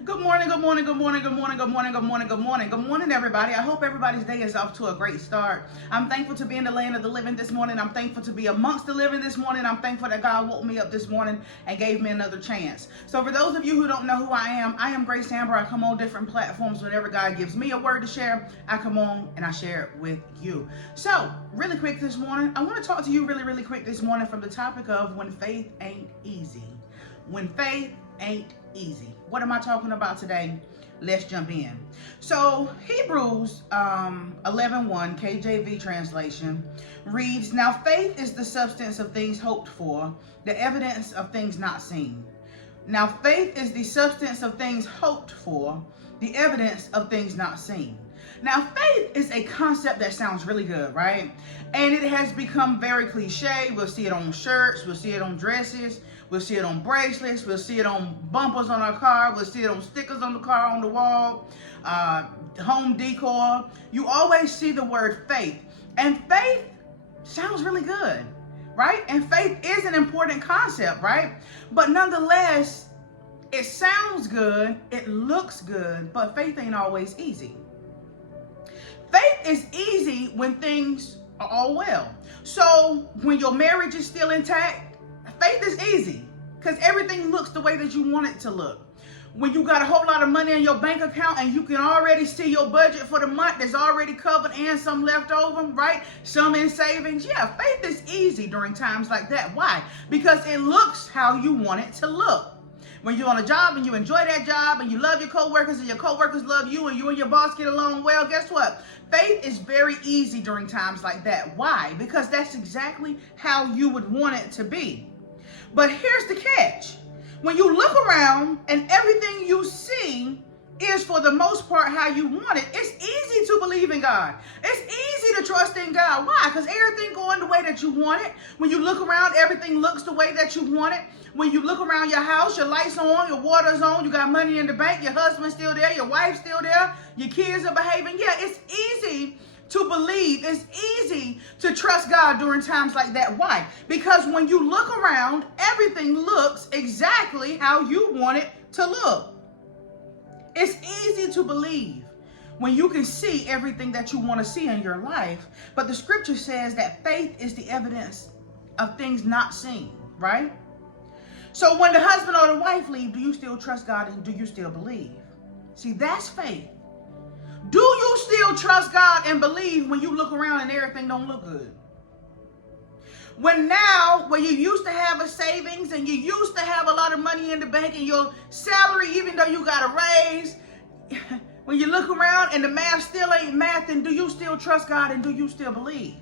Good morning, good morning, good morning, good morning, good morning, good morning, good morning. Good morning, everybody. I hope everybody's day is off to a great start. I'm thankful to be in the land of the living this morning. I'm thankful to be amongst the living this morning. I'm thankful that God woke me up this morning and gave me another chance. So for those of you who don't know who I am Grace Amber. I come on different platforms whenever God gives me a word to share. I come on and I share it with you. So really quick this morning, I want to talk to you really quick this morning from the topic of when faith ain't easy. When faith ain't easy. What am I talking about today? Let's jump in. So Hebrews 11:1 KJV translation reads, "Now faith is the substance of things hoped for, the evidence of things not seen." Now faith is the substance of things hoped for, the evidence of things not seen. Now faith is a concept that sounds really good, right? And it has become very cliche. We'll see it on shirts, we'll see it on dresses, we'll see it on bracelets, we'll see it on bumpers on our car, we'll see it on stickers on the car, on the wall, home decor. You always see the word faith. And faith sounds really good, right? And faith is an important concept, right? But nonetheless, it sounds good, it looks good, but faith ain't always easy. Faith is easy when things are all well. So when your marriage is still intact, faith is easy because everything looks the way that you want it to look. When you got a whole lot of money in your bank account and you can already see your budget for the month that's already covered and some left over, right? Some in savings. Yeah, faith is easy during times like that. Why? Because it looks how you want it to look. When you're on a job and you enjoy that job and you love your coworkers and your coworkers love you and you and your boss get along well, guess what? Faith is very easy during times like that. Why? Because that's exactly how you would want it to be. But here's the catch. When you look around and everything you see is for the most part how you want it, it's easy to believe in God. It's easy to trust in God. Why? Because everything going the way that you want it. When you look around, everything looks the way that you want it. When you look around your house, your lights on, your water's on, you got money in the bank, your husband's still there, your wife's still there, your kids are behaving. Yeah, it's easy to believe. It's easy to trust God during times like that. Why? Because when you look around, everything looks exactly how you want it to look. It's easy to believe when you can see everything that you want to see in your life. But the scripture says that faith is the evidence of things not seen, right? So when the husband or the wife leave, do you still trust God and do you still believe? See, that's faith. Do you still trust God and believe when you look around and everything don't look good? When you used to have a savings and you used to have a lot of money in the bank and your salary, even though you got a raise, when you look around and the math still ain't math, then do you still trust God and do you still believe?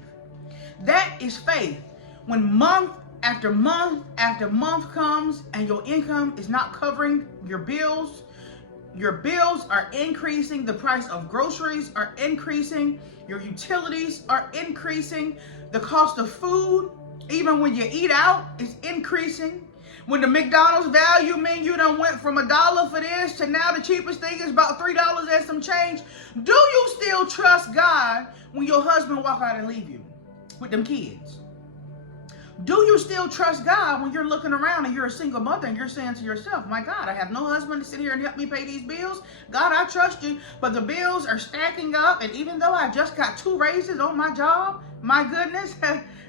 That is faith. When month after month after month comes and your income is not covering your bills are increasing, the price of groceries are increasing, your utilities are increasing, the cost of food, even when you eat out, is increasing. When the McDonald's value menu done went from $1 for this to now the cheapest thing is about $3 and some change, do you still trust God when your husband walk out and leave you with them kids? Do you still trust God when you're looking around and you're a single mother and you're saying to yourself, my God, I have no husband to sit here and help me pay these bills? God, I trust you, but the bills are stacking up. And even though I just got 2 raises on my job, my goodness,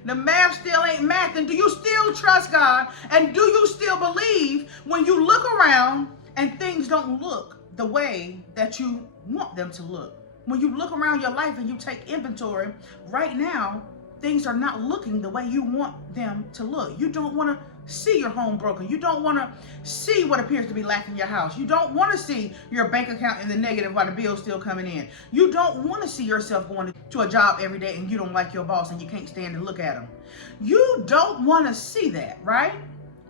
the math still ain't math. And do you still trust God? And do you still believe when you look around and things don't look the way that you want them to look? When you look around your life and you take inventory, right now, things are not looking the way you want them to look. You don't want to see your home broken. You don't want to see what appears to be lacking in your house. You don't want to see your bank account in the negative while the bill's still coming in. You don't want to see yourself going to a job every day and you don't like your boss and you can't stand to look at him. You don't want to see that, right?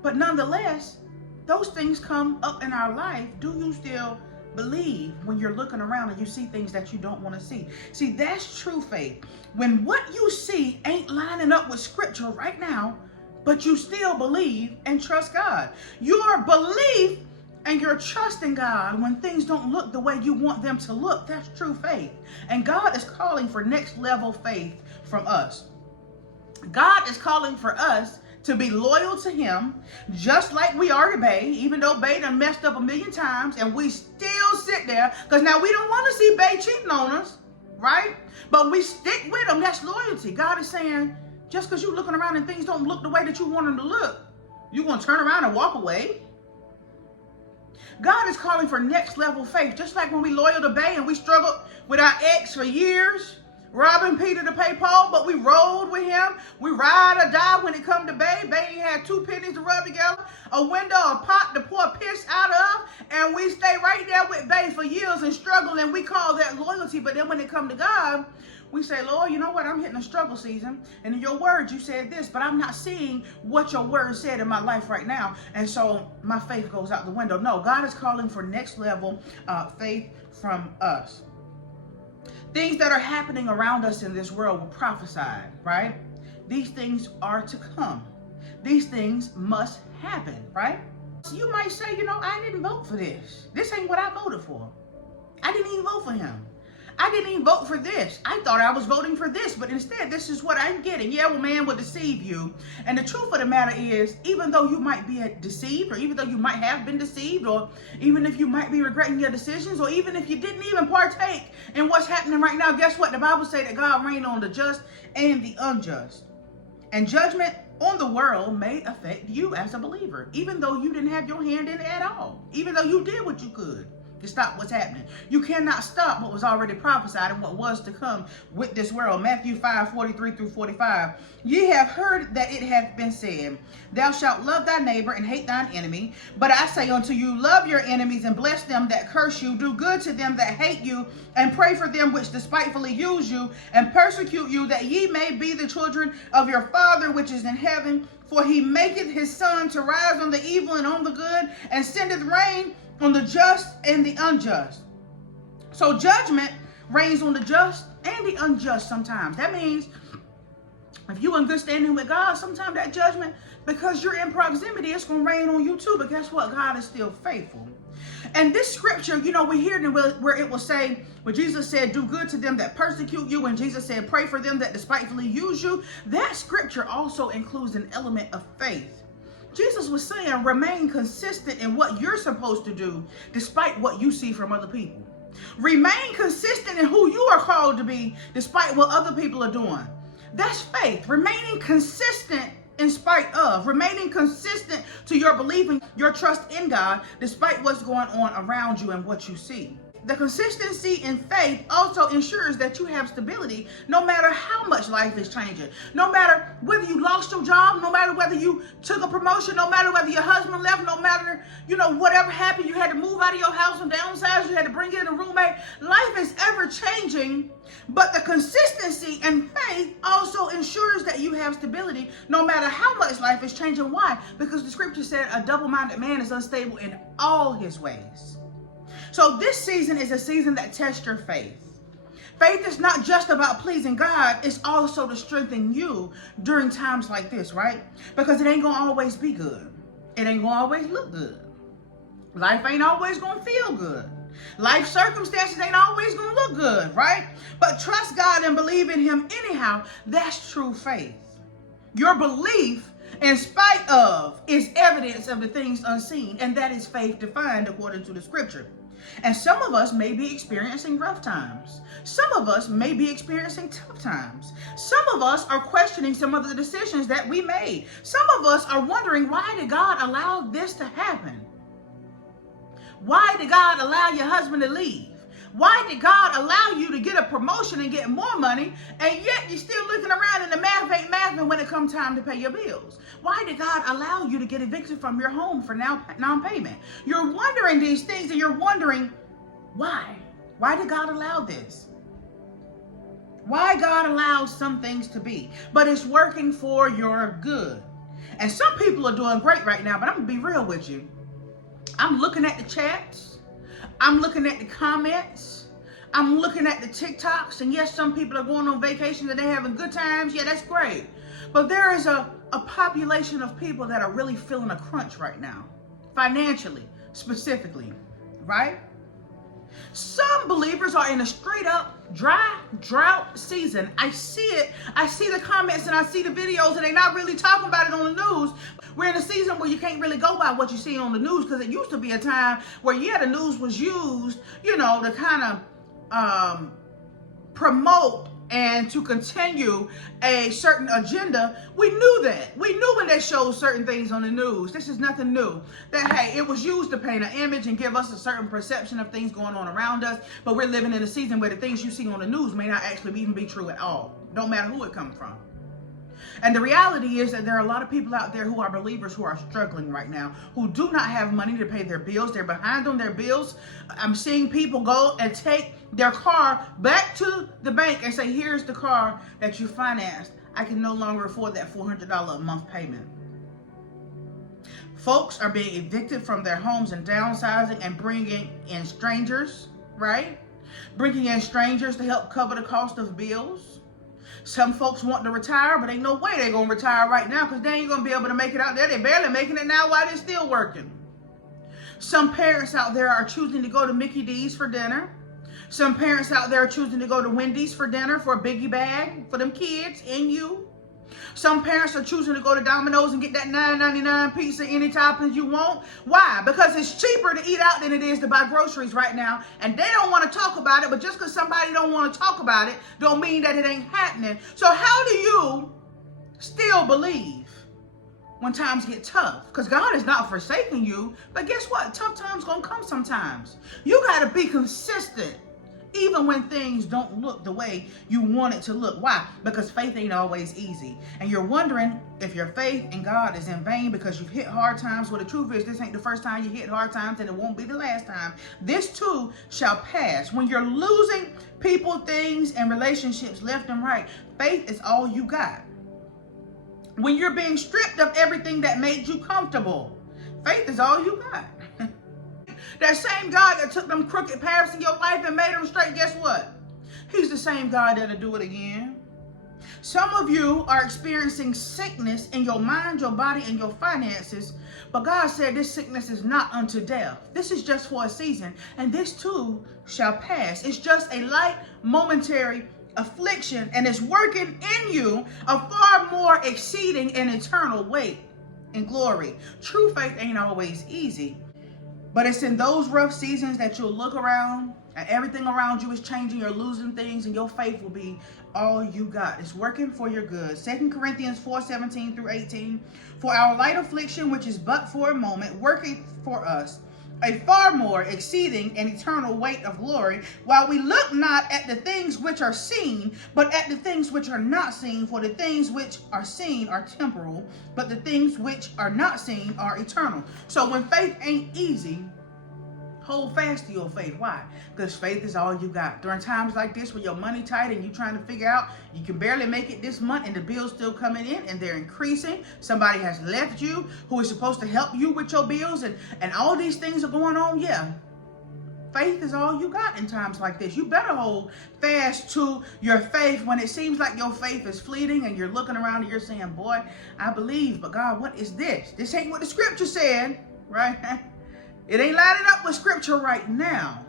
But nonetheless, those things come up in our life. Do you still believe when you're looking around and you see things that you don't want to see? See, that's true faith. When what you see ain't lining up with scripture right now, but you still believe and trust God. Your belief and your trust in God when things don't look the way you want them to look, that's true faith. And God is calling for next level faith from us. God is calling for us to be loyal to him, just like we are to Bae, even though Bae done messed up a million times, and we still sit there, because now we don't want to see Bae cheating on us, right? But we stick with him. That's loyalty. God is saying, just because you're looking around and things don't look the way that you want them to look, you're going to turn around and walk away? God is calling for next level faith. Just like when we loyal to Bae and we struggled with our ex for years, robbing Peter to pay Paul, but we rolled with him. We ride or die when it come to Bae. Bae had 2 pennies to rub together, a window, a pot to pour piss out of, and we stay right there with Bae for years and struggle, and we call that loyalty. But then when it come to God, we say, Lord, you know what? I'm hitting a struggle season. And in your word, you said this, but I'm not seeing what your word said in my life right now. And so my faith goes out the window. No, God is calling for next level faith from us. Things that are happening around us in this world were prophesied, right? These things are to come. These things must happen, right? So you might say, you know, I didn't vote for this. This ain't what I voted for. I didn't even vote for him. I didn't even vote for this. I thought I was voting for this, but instead this is what I'm getting. Yeah, well, man will deceive you. And the truth of the matter is, even though you might be deceived, or even though you might have been deceived, or even if you might be regretting your decisions, or even if you didn't even partake in what's happening right now, guess what? The Bible says that God reigns on the just and the unjust. And judgment on the world may affect you as a believer, even though you didn't have your hand in it at all, even though you did what you could to stop what's happening. You cannot stop what was already prophesied and what was to come with this world. Matthew 5:43-45. Ye have heard that it hath been said, thou shalt love thy neighbor and hate thine enemy. But I say unto you, love your enemies and bless them that curse you. Do good to them that hate you, and pray for them which despitefully use you and persecute you, that ye may be the children of your Father which is in heaven. For he maketh his sun to rise on the evil and on the good, and sendeth rain on the just and the unjust. So judgment reigns on the just and the unjust sometimes. That means if you're in good standing with God, sometimes that judgment, because you're in proximity, it's going to rain on you too. But guess what? God is still faithful. And this scripture, you know, we hear it where it will say, where Jesus said, do good to them that persecute you. And Jesus said, pray for them that despitefully use you. That scripture also includes an element of faith. Jesus was saying, remain consistent in what you're supposed to do, despite what you see from other people. Remain consistent in who you are called to be, despite what other people are doing. That's faith. Remaining consistent in spite of. Remaining consistent to your belief and your trust in God, despite what's going on around you and what you see. The consistency in faith also ensures that you have stability no matter how much life is changing. No matter whether you lost your job, no matter whether you took a promotion, no matter whether your husband left, no matter, you know, whatever happened, you had to move out of your house and downsize, you had to bring in a roommate. Life is ever changing, but the consistency and faith also ensures that you have stability no matter how much life is changing. Why? Because the scripture said a double-minded man is unstable in all his ways. So this season is a season that tests your faith. Faith is not just about pleasing God, it's also to strengthen you during times like this, right? Because it ain't gonna always be good. It ain't gonna always look good. Life ain't always gonna feel good. Life circumstances ain't always gonna look good, right? But trust God and believe in him anyhow. That's true faith. Your belief in spite of is evidence of the things unseen, and that is faith defined according to the scripture. And some of us may be experiencing rough times. Some of us may be experiencing tough times. Some of us are questioning some of the decisions that we made. Some of us are wondering, why did God allow this to happen? Why did God allow your husband to leave? Why did God allow you to get a promotion and get more money, and yet you're still looking around and the math ain't mathing when it comes time to pay your bills? Why did God allow you to get evicted from your home for non-payment? You're wondering these things, and you're wondering, why? Why did God allow this? Why God allows some things to be? But it's working for your good. And some people are doing great right now, but I'm going to be real with you. I'm looking at the chats. I'm looking at the comments. I'm looking at the TikToks. And yes, some people are going on vacation and they're having good times. Yeah, that's great. But there is a population of people that are really feeling a crunch right now. Financially, specifically, right? Some believers are in a straight up dry drought season. I see it. I see the comments and I see the videos, and they're not really talking about it on the news. We're in a season where you can't really go by what you see on the news, because it used to be a time where, yeah, the news was used, to kind of promote and to continue a certain agenda. We knew that. We knew when they showed certain things on the news. This is nothing new. That, hey, it was used to paint an image and give us a certain perception of things going on around us. But we're living in a season where the things you see on the news may not actually even be true at all. Don't matter who it comes from. And the reality is that there are a lot of people out there who are believers who are struggling right now, who do not have money to pay their bills. They're behind on their bills. I'm seeing people go and take their car back to the bank and say, here's the car that you financed. I can no longer afford that $400 a month payment. Folks are being evicted from their homes and downsizing and bringing in strangers, right? Bringing in strangers to help cover the cost of bills. Some folks want to retire, but ain't no way they're going to retire right now, because they ain't going to be able to make it out there. They're barely making it now while they're still working. Some parents out there are choosing to go to Mickey D's for dinner. Some parents out there are choosing to go to Wendy's for dinner for a biggie bag for them kids and you. Some parents are choosing to go to Domino's and get that $9.99 pizza, any toppings you want. Why? Because it's cheaper to eat out than it is to buy groceries right now. And they don't want to talk about it, but just because somebody don't want to talk about it don't mean that it ain't happening. So how do you still believe when times get tough? Because God is not forsaking you, but guess what? Tough times gonna come sometimes. You got to be consistent. Even when things don't look the way you want it to look. Why? Because faith ain't always easy. And you're wondering if your faith in God is in vain because you've hit hard times. Well, the truth is, this ain't the first time you hit hard times, and it won't be the last time. This too shall pass. When you're losing people, things, and relationships left and right, faith is all you got. When you're being stripped of everything that made you comfortable, faith is all you got. That same God that took them crooked paths in your life and made them straight, guess what? He's the same God that'll do it again. Some of you are experiencing sickness in your mind, your body, and your finances, but God said this sickness is not unto death. This is just for a season, and this too shall pass. It's just a light, momentary affliction, and it's working in you a far more exceeding and eternal weight in glory. True faith ain't always easy. But it's in those rough seasons that you'll look around and everything around you is changing. You're losing things, and your faith will be all you got. It's working for your good. 2 Corinthians 4:17 through 18. For our light affliction, which is but for a moment, working for us a far more exceeding and eternal weight of glory, while we look not at the things which are seen, but at the things which are not seen. For the things which are seen are temporal, but the things which are not seen are eternal. So when faith ain't easy, hold fast to your faith. Why? Because faith is all you got. During times like this where your money tight and you're trying to figure out you can barely make it this month and the bills still coming in and they're increasing. Somebody has left you who is supposed to help you with your bills, and all these things are going on. Yeah. Faith is all you got in times like this. You better hold fast to your faith when it seems like your faith is fleeting and you're looking around and you're saying, boy, I believe, but God, what is this? This ain't what the scripture said, right? It ain't lining up with scripture right now.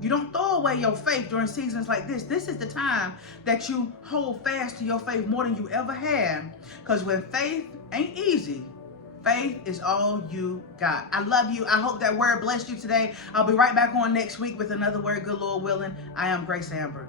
You don't throw away your faith during seasons like this. This is the time that you hold fast to your faith more than you ever have. Because when faith ain't easy, faith is all you got. I love you. I hope that word blessed you today. I'll be right back on next week with another word, good Lord willing. I am Grace Amber.